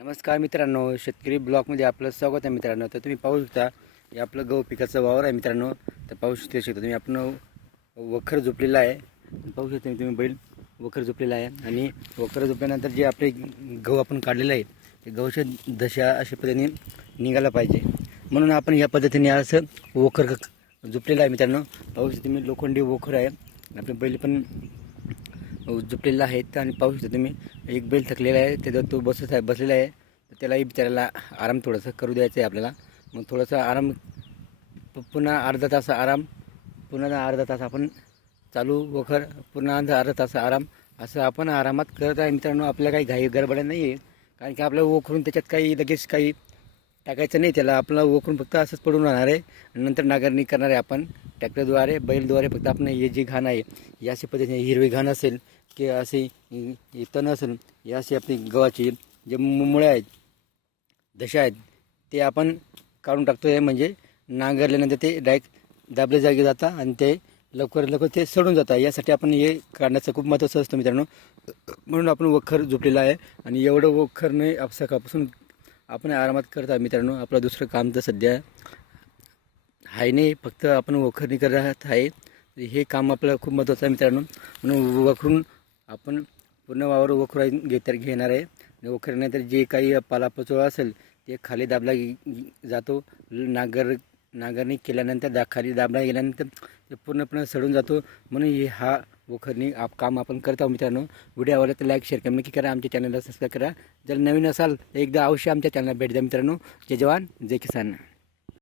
नमस्कार मित्रांनो, शेतकरी ब्लॉगमध्ये आपलं स्वागत आहे मित्रांनो. तर तुम्ही पाहू शकता हे आपलं गहू पिकाचं वावर आहे मित्रांनो. तर पाहू शकता तुम्ही आपण वखर झोपलेला आहे. पाहू शकता तुम्ही बैल वखर झोपलेला आहे आणि वखर झोपल्यानंतर जे आपले गहू आपण काढलेलं आहे ते गहूच्या दशा अशा पद्धतीने निघायला पाहिजे, म्हणून आपण या पद्धतीने असं वखर झोपलेलं आहे मित्रांनो. पाहू शकता तुम्ही लोखंडी वखर आहे. आपले बैल पण झोपलेला आहे आणि पाहू शकता तुम्ही एक बैल थकलेला आहे, त्याचा तो बसलेला आहे. तर त्यालाही बिचारायला आराम थोडंसं करू द्यायचं आहे आपल्याला. मग थोडासा आराम, पुन्हा अर्धा तास आराम, पुन्हा अर्धा तास आपण चालू वखर, पुन्हा अर्धा तास आराम, असं आपण आरामात करत आहे मित्रांनो. आपल्याला काही घाई गडबड नाही आहे, कारण की आपल्याला वखरून त्याच्यात काही लगेच काही टाकायचं नाही. त्याला आपलं वखरून फक्त असंच पडून राहणार आहे आणि नंतर नांगरणी करणार आहे आपण ट्रॅक्टरद्वारे, बैलद्वारे. फक्त आपण हे जी घाण आहे या अशा पद्धतीने हिरवी घाण असेल की असे तण असेल, या अशी आपली गव्हाची जे मुळे आहेत, दशा आहेत, ते आपण काढून टाकतो आहे. म्हणजे नांगरल्यानंतर ते डायरेक्ट दाबले जागे जातात आणि ते लवकर ते सडून जातात. यासाठी आपण हे काढण्याचं खूप महत्त्वाचं असतं मित्रांनो. म्हणून आपण वखर झोपलेलं आहे आणि एवढं वखर नाही सकाळपासून आपण आरामात करत आहे मित्रांनो. आपलं दुसरं काम तर सध्या आहे नाही, फक्त आपण वखरणी करत आहे. हे काम आपल्याला खूप महत्त्वाचं आहे मित्रांनो. म्हणून वखरून आपण पूर्ण वावर घेणार आहे. वखरल्यानंतर जे काही पालापाचोळा असेल ते खाली दाबला जातो. नांगरणी केल्यानंतर खाली दाबला गेल्यानंतर ते पूर्णपणे सडून जातो. म्हणून हा वखरणी काम आपण करत आहोत मित्रांनो. व्हिडिओ आवडला तर लाईक, शेअर, कमेंट करा. आमच्या चॅनलला सबस्क्राईब करा. जर नवीन असाल तर एकदा अवश्य आमच्या चॅनलला भेट द्या मित्रांनो. जय जवान जय किसान.